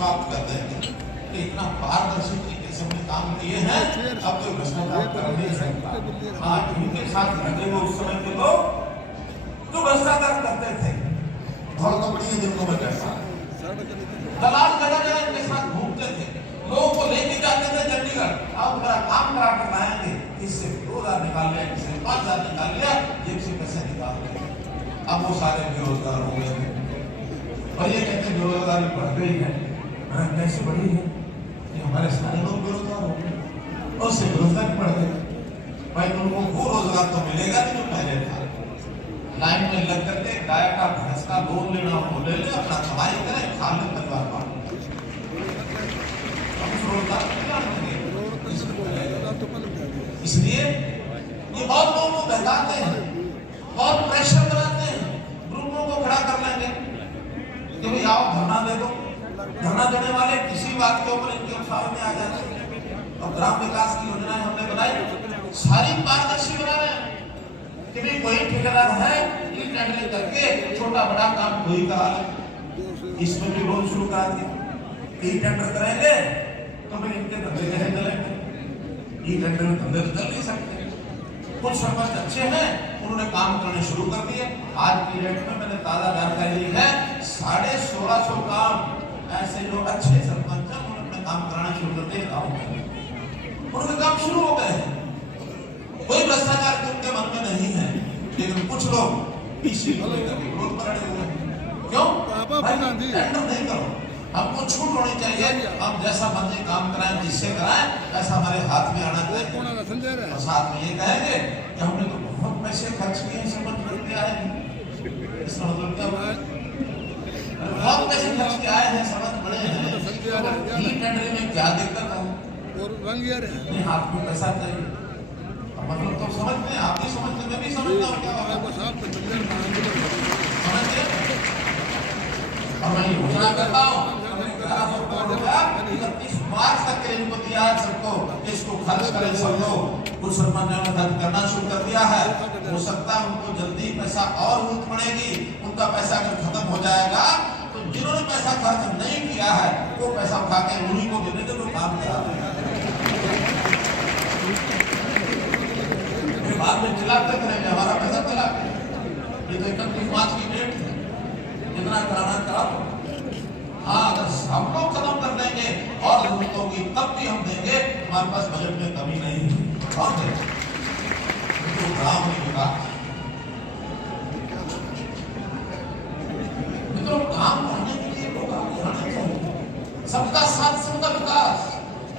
समाप्त कर देंगे कि इतना पारदर्शी तरीके से हमने काम किए हैं, अब तो भ्रष्टाचार कर नहीं सकता। हाँ, इनके साथ लगे हुए उस समय के लोग जो भ्रष्टाचार करते थे, बहुत बड़ी जिनको में कैसा दलाल जगह जगह इनके साथ घूमते थे, लोगों को लेके जाते थे चंडीगढ़, अब मेरा काम करा कर लाएंगे, इससे 2000 निकाल लिया, इससे 5000 निकाल लिया, जेब से पैसे निकाल लिया। अब वो सारे बेरोजगार हो गए थे और ये कहते बेरोजगारी बढ़ गई है। कैसे बढ़ी है? कि हमारे सारे लोग बेरोजगार हो गए और उससे बेरोजगारी बढ़ गई। भाई तुमको वो रोजगार तो मिलेगा नहीं जो पहले था। लाइन में लग करके गाय का भैंस का लोन लेना हो ले ले, अपना कमाई करें, खा ले, परिवार पाले। इसलिए ये बहुत लोगों को बहलाते हैं, बहुत प्रेशर बनाते हैं, ग्रुपों को खड़ा कर लेंगे कि भाई आओ धरना दे दो। धरना देने वाले किसी बात के ऊपर इनके उत्साह में आ जाते हैं। और ग्राम विकास की योजनाएं हमने बनाई, सारी पारदर्शी बना रहे हैं कि भाई कोई ठेकेदार है ये टेंडरिंग करके छोटा बड़ा काम कोई करा ले। इसमें भी रोल शुरू करा दिया, टेंडर करेंगे तो फिर इनके धंधे कैसे चलेंगे? ये टेंडर में धंधे तो चल नहीं सकते। कुछ सरपंच अच्छे हैं, उन्होंने काम करने शुरू कर दिए। आज की डेट में मैंने ताजा जानकारी ली है, 1650 काम ऐसे जो अच्छे सरपंच हैं उन्होंने अपने काम कराना शुरू कर दिए, गाँव में उनके काम शुरू हो गए हैं। कोई भ्रष्टाचार उनके मन में नहीं है, लेकिन कुछ लोग इसी को लेकर विरोध पर अड़े हुए हैं। क्यों? टेंडर नहीं करो, हमको छूट होनी चाहिए, हम जैसा मर्जी काम कराएं, जिससे कराएं, ऐसा हमारे हाथ में आना चाहिए। और साथ में ये कहेंगे कि हमने तो बहुत पैसे खर्च किए हैं, समझ में नहीं आए, इसका मतलब क्या हुआ? बहुत पैसे खर्च के आए हैं, समझ पड़े हैं, टेंडरिंग में क्या दिक्कत है? नहीं, हाथ में पैसा चाहिए, मतलब तो समझते हैं, आप भी समझते, मैं भी समझता हूँ क्या समझते। और मैं घोषणा करता हूँ 31 मार्च तक के इनको दिया है सबको, इसको खर्च करें सब लोग। कुछ सरपंचों ने खर्च करना शुरू कर दिया है, हो सकता है उनको जल्दी पैसा और जरूरत पड़ेगी, उनका पैसा अगर खत्म हो जाएगा तो जिन्होंने पैसा खर्च नहीं किया है वो पैसा उठा के उन्हीं को देने के जो काम करा रहे हैं। बाद में चिल्लाते करेंगे हमारा पैसा चला गया। ये तो 31 मार्च की डेट है, जितना कराना कराओ। हाँ, अगर हम लोग खत्म कर देंगे और जरूरत होगी तब भी हम देंगे, हमारे पास बजट में कमी नहीं है। और तो ग्राम विकास मित्रों, काम करने के लिए लोग आगे आना चाहिए। सबका साथ सबका विकास,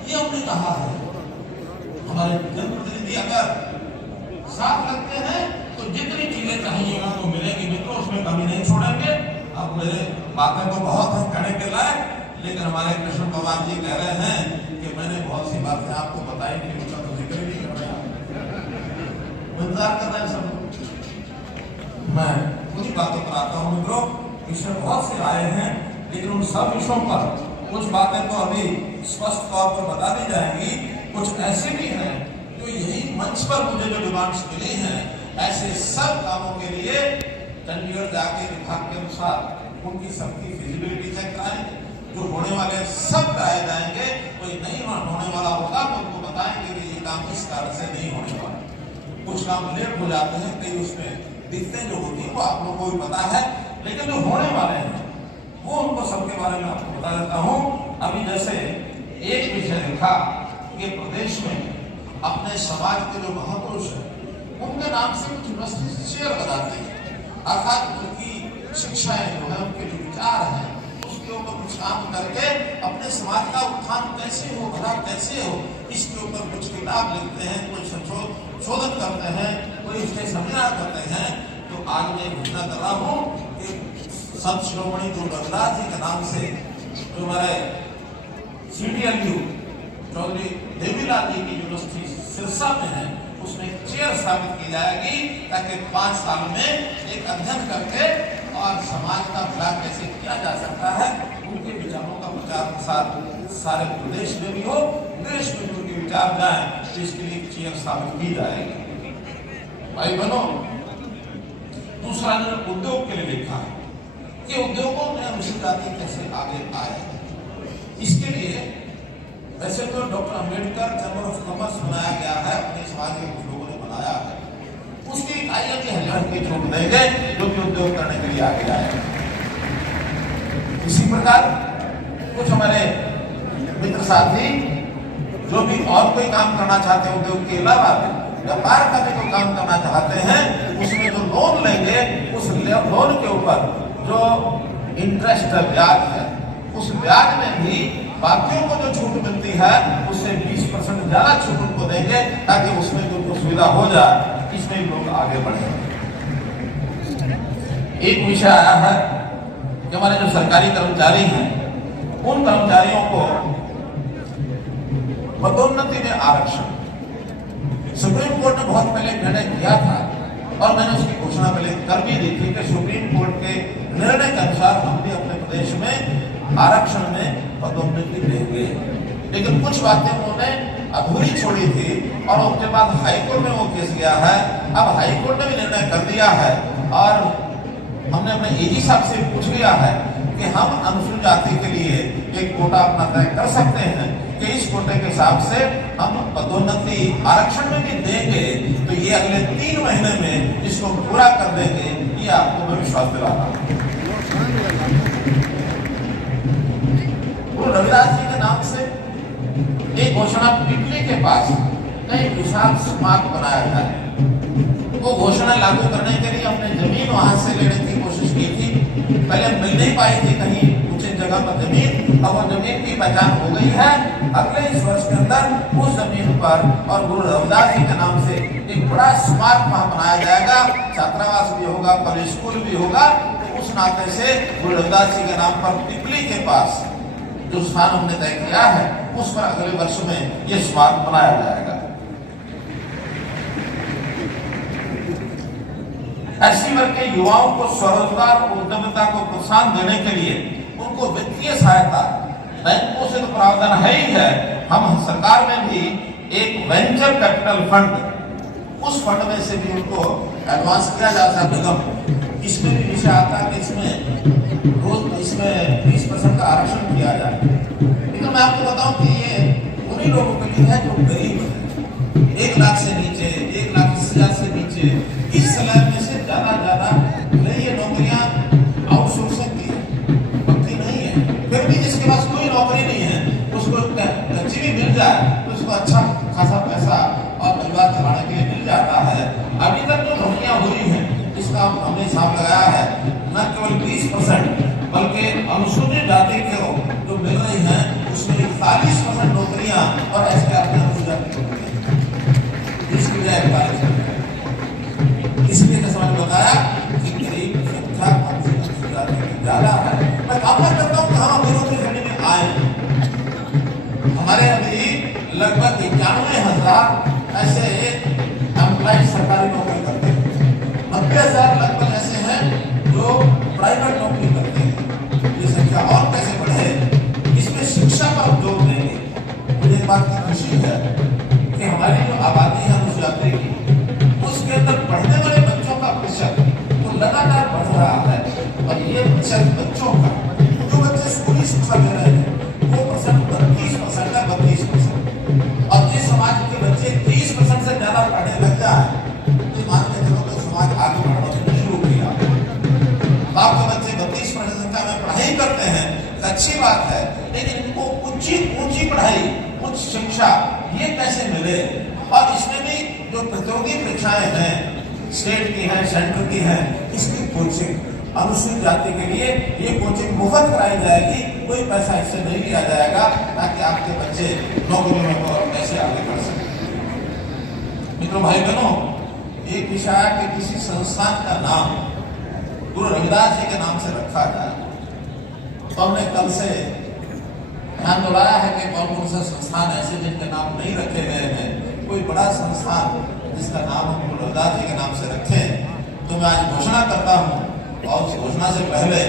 ये हमने कहा है। हमारे जनप्रतिनिधि अगर साथ लगते हैं तो जितनी चीजें चाहिए वो मिलेगी मित्रों, उसमें कमी नहीं छोड़ेंगे। अब मेरे बातें तो बहुत हैं कहने के लायक, लेकिन हमारे कृष्ण पवार जी कह रहे हैं कि मैंने बहुत सी बातें आपको बताई थी, उनका तो जिक्र नहीं कर रहा, इंतजार कर रहे हैं सब लोग। मैं कुछ बातों पर आता हूँ मित्रों, विषय बहुत से आए हैं, लेकिन उन सब विषयों पर कुछ बातें तो अभी स्पष्ट तौर पर बता दी जाएंगी, कुछ ऐसे भी हैं जो यही मंच पर मुझे जो डिमांड्स मिली हैं, ऐसे सब कामों के लिए चंडीगढ़ जाके विभाग के अनुसार उनकी सबकी फिजिबिलिटी चेक कराएंगे, जो होने वाले सब कराए जाएंगे। कोई नहीं होने वाला होगा तो उनको बताएंगे कि ये काम इस कारण से नहीं होने वाला। कुछ काम लेट हो जाते हैं, कई उसमें दिक्कतें जो होती है वो आप लोगों को भी पता है, लेकिन जो होने वाले हैं वो उनको सबके बारे में आपको बता देता हूँ। अभी जैसे एक विषय लिखा कि प्रदेश में अपने समाज के जो महापुरुष हैं उनके नाम से कुछ यूनिवर्सिटी शेयर बनाते हैं, अर्थात उनकी शिक्षाएं जो है, उनके जो विचार हैं उसके ऊपर कुछ काम करके अपने समाज का उत्थान कैसे हो, भला कैसे हो, इसके ऊपर कुछ किताब लिखते हैं, कोई संशोधन करते हैं, कोई इसके सेमिनार करते हैं। तो आज मैं घोषणा कर रहा हूँ कि संत शिरोमणि गुरुदास जी के नाम से जो हमारे CDLU चौधरी देवीलाल जी की यूनिवर्सिटी सिरसा में है, उसमें एक चेयर स्थापित की जाएगी ताकि 5 साल में एक अध्ययन करके और समाज का भला कैसे किया जा सकता है, उनके विचारों का प्रचार प्रसार सारे प्रदेश में भी हो, देश में भी उनके विचार जाए, तो इसके लिए एक चेयर स्थापित की जाएगी। भाई बहनों, दूसरा उद्योग के लिए लिखा है कि उद्योगों में अनुसूचित जाति कैसे आगे आए। इसके लिए वैसे तो doctor Ambedkar chamber of commerce बनाया गया है, अपने समाज के कुछ लोगों ने बनाया है, उसकी इकाइयां भी 1000 की छूट देंगे जो कि उद्योग करने के लिए आगे आए। इसी प्रकार कुछ हमारे मित्र साथी जो भी और कोई काम करना चाहते हैं उद्योग के अलावा व्यापार का भी कोई काम करना चाहते हैं, उसमें जो लोन लेंगे उस लोन के ऊपर जो इंटरेस्ट है, ब्याज है, उस ब्याज में भी बाकियों को जो छूट मिलती है उससे 20% ज्यादा छूट उनको देंगे ताकि उसमें जो उनको सुविधा हो जाए, इसमें लोग आगे बढ़े। एक विषय आया है कि हमारे जो सरकारी कर्मचारी हैं उन कर्मचारियों को पदोन्नति में आरक्षण, सुप्रीम कोर्ट ने बहुत पहले निर्णय किया था और मैंने उसकी घोषणा पहले कर भी दी थी कि सुप्रीम कोर्ट के निर्णय के अनुसार हम भी अपने प्रदेश में आरक्षण में पदोन्नति देंगे, लेकिन कुछ बातें उन्होंने अधूरी छोड़ी थी और उसके बाद हाईकोर्ट में वो केस गया है। अब हाईकोर्ट ने भी निर्णय कर दिया है और हमने अपने एजी साहब से पूछ लिया है कि हम अनुसूचित जाति के लिए एक कोटा अपना तय कर सकते हैं कि इस कोटे के हिसाब से हम पदोन्नति आरक्षण में भी देंगे, तो ये अगले 3 महीने में इसको पूरा कर देंगे, ये आपको मैं विश्वास दिला रहा हूं। गुरु रविदास जी के नाम से एक घोषणा पिपली के पास कई विशाल स्मारक बनाया जाए, वो घोषणा लागू करने के लिए हमने जमीन वहां से लेने की कोशिश की थी, पहले मिल नहीं पाई थी कहीं ऊंचे जगह पर जमीन, अब वो जमीन की पहचान हो गई है। अगले इस वर्ष के अंदर उस जमीन पर और गुरु रविदास जी के नाम से एक बड़ा स्मारक वहां बनाया जाएगा, छात्रावास भी होगा, कॉलेज स्कूल भी होगा। तो उस नाते से गुरु रविदास जी के नाम पर पिपली के पास जो स्थान हमने तय किया है उस पर अगले वर्ष में ये स्मारक बनाया जाएगा। एससी वर्ग के युवाओं को स्वरोजगार और उद्यमिता को प्रोत्साहन देने के लिए उनको वित्तीय सहायता बैंकों से तो प्रावधान है ही है, हम सरकार में भी एक वेंचर कैपिटल फंड, उस फंड में से भी उनको एडवांस किया जा सकता है। इसमें भी विषय आता है कि इसमें 20% का आरक्षण किया जाए, लेकिन मैं आपको बताऊं कि ये उन्हीं लोगों के लिए है जो गरीब है, 1 लाख से नीचे, 1,20,000 से नीचे, इस सलाह में से ज्यादा नहीं, ये नौकरियां आउटसोर्सिंग की पक्की नहीं है, फिर भी जिसके पास कोई नौकरी नहीं है उसको कच्ची भी मिल जाए तो उसको अच्छा खासा पैसा और परिवार चलाने के लिए मिल जाता है। अभी तक जो नौकरियां हुई हैं इसका हमने हिसाब लगाया है, न केवल 20% बल्कि अनुसूचित जाति के जो मिल रही हैं उसमें 41% नौकरियां और एसटीआर की अनुसूचित जाति इसकी बजाय 41%। इसलिए समझ बताया कि गरीब संख्या ज्यादा है। मैं कामना करता हूँ कि हम विरोधी श्रेणी में आए। हमारे अभी लगभग 91,000 ऐसे एम्प्लॉय सरकारी नौकरी करते हैं, 90,000 लगभग ऐसे हैं जो प्राइवेट नौकरी करते हैं। ये संख्या और कैसे बढ़े, इसमें शिक्षा पर जोर देंगे। मुझे इस बात की खुशी है कि हमारी जो आबादी है उस यात्री की, उसके अंदर पढ़ने वाले बच्चों का प्रतिशत तो लगातार बढ़ रहा है और ये प्रतिशत बच्चों का जो बच्चे स्कूली शिक्षा ले रहे हैं वो परसेंट 32% है, 32%। और जिस समाज के बच्चे 30% से ज्यादा पढ़ने लग जाए तो मान के चलो तो समाज आगे बढ़ना शुरू किया। आपके बच्चे 32% संख्या में पढ़ाई करते हैं तो अच्छी बात है, लेकिन इनको ऊंची पढ़ाई, उच्च शिक्षा ये कैसे मिले। और इसमें भी जो प्रतियोगी परीक्षाएं हैं, स्टेट की हैं, सेंटर की हैं, इसकी कोचिंग अनुसूचित जाति के लिए ये कोचिंग मुफ्त कराई जाएगी, कोई पैसा इससे नहीं लिया जाएगा ताकि आपके बच्चे नौकरियों में और कैसे आगे बढ़ सके। मित्रों, भाई बहनों, एक विषय है कि किसी संस्थान का नाम गुरु रविदास जी के नाम से रखा जाए, तो हमने कल से ध्यान दिलाया है कि कौन से संस्थान ऐसे जिनके नाम नहीं रखे गए हैं। कोई बड़ा संस्थान जिसका नाम हम गुरु रविदास जी के नाम से रखें। तो मैं आज घोषणा करता हूँ और उस घोषणा से पहले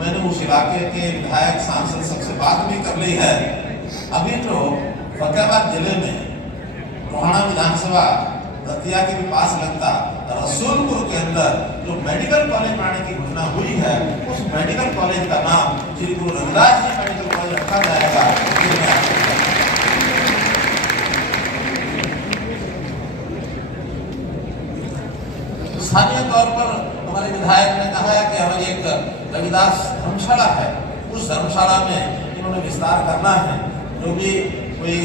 मैंने उस इलाके के विधायक, सांसद सबसे बात भी कर ली है। अभी तो फतेहाबाद जिले में रोहाना विधानसभा दतिया के भी पास लगता रसूलपुर के अंदर जो मेडिकल कॉलेज बनाने की घोषणा हुई है, उस मेडिकल कॉलेज का नाम श्री गुरु रविदास जी मेडिकल कॉलेज रखा जाएगा। स्थानीय तौर पर हमारे विधायक ने कहा है कि हमारी एक रविदास धर्मशाला है, उस धर्मशाला में इन्होंने विस्तार करना है। जो भी कोई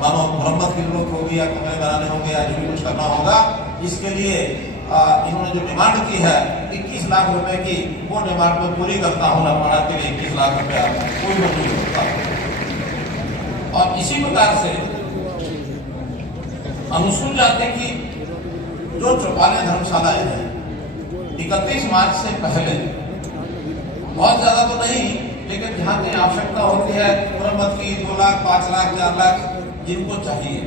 मानो मरम्मत की जरूरत होगी या कमरे बनाने होंगे या जो भी कुछ करना होगा, इसके लिए इन्होंने जो डिमांड की है 21 लाख रुपए की, वो डिमांड में पूरी करता हूँ। लखवाड़ा के लिए 21 लाख रुपया कोई मंजूर होता। और इसी प्रकार से अनुसूचित जाति की जो चौपाले धर्मशालाएं हैं 31 मार्च से पहले, बहुत ज्यादा तो नहीं, लेकिन जहाँ की आवश्यकता होती है मरम्मत की 2 लाख 5 लाख 4 लाख जिनको चाहिए,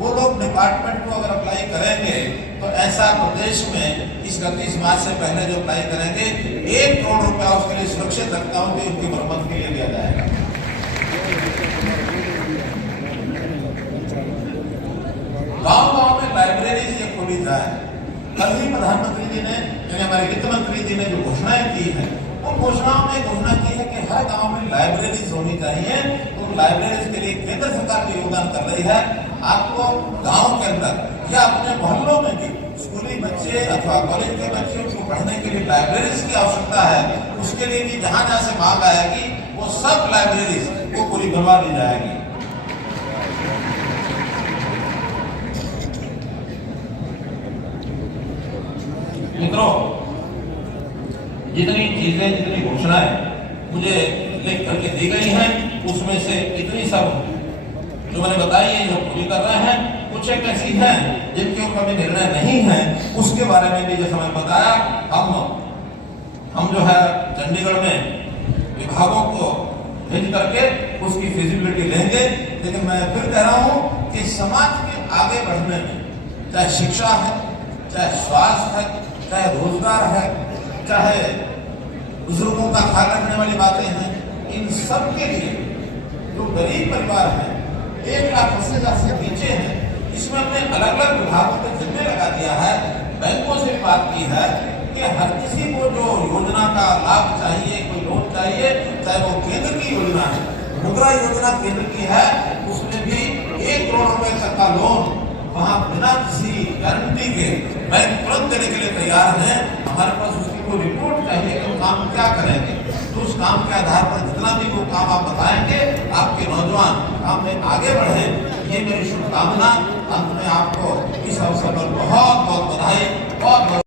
वो लोग डिपार्टमेंट को अगर अप्लाई करेंगे तो ऐसा प्रदेश में इस 31 मार्च से पहले जो अप्लाई करेंगे 1 करोड़ रुपया उसके लिए सुरक्षित रखता हूँ कि उनकी मरम्मत के लिए दिया जाएगा। गांव-गांव में लाइब्रेरीज ये खोली जाए। कल ही प्रधानमंत्री जी ने, हमारे वित्त मंत्री जी ने जो घोषणाएं की है, वो घोषणाओं में घोषणा की है कि हर गांव में लाइब्रेरीज होनी चाहिए। तो लाइब्रेरीज के लिए केंद्र सरकार भी योगदान कर रही है। आपको गांव के अंदर या अपने मोहल्लों में भी स्कूली बच्चे अथवा कॉलेज के बच्चों को पढ़ने के लिए लाइब्रेरीज की आवश्यकता है। उसके लिए भी जहां जहां से मांग आएगी वो सब लाइब्रेरीज को पूरी करवा दी जाएगी। मित्रों, जितनी चीजें, जितनी घोषणाएं मुझे लिख करके दी गई हैं, उसमें से इतनी सब जो मैंने बताई है जो पूरी कर रहे हैं, कुछ एक ऐसी हैं जिनके ऊपर भी निर्णय नहीं है, उसके बारे में भी जैसा मैं बताया, हम जो है चंडीगढ़ में विभागों को भेज करके उसकी फिजिबिलिटी लेंगे। लेकिन मैं फिर कह रहा हूं कि समाज के आगे बढ़ने में, चाहे शिक्षा है, चाहे स्वास्थ्य है, चाहे रोजगार है, चाहे बुजुर्गों का ख्याल रखने वाली बातें हैं, इन सब के लिए जो गरीब परिवार है 1,80,000 से नीचे हैं, इसमें हमने अलग अलग विभागों के जिम्मे लगा दिया है। बैंकों से भी बात की है कि हर किसी को जो योजना का लाभ चाहिए, कोई लोन चाहिए, चाहे वो केंद्र की योजना है, मुद्रा योजना केंद्र की है, उसमें भी 1 करोड़ रुपए तक का लोन वहाँ बिना किसी गारंटी के बैंक तुरंत देने के लिए तैयार है। हमारे पास उसकी कोई रिपोर्ट चाहिए कि काम क्या करेंगे, तो उस काम के आधार पर जितना भी वो काम आप बताएंगे, आपके नौजवान काम में आगे बढ़े, ये मेरी शुभकामना। अंत में आपको इस अवसर पर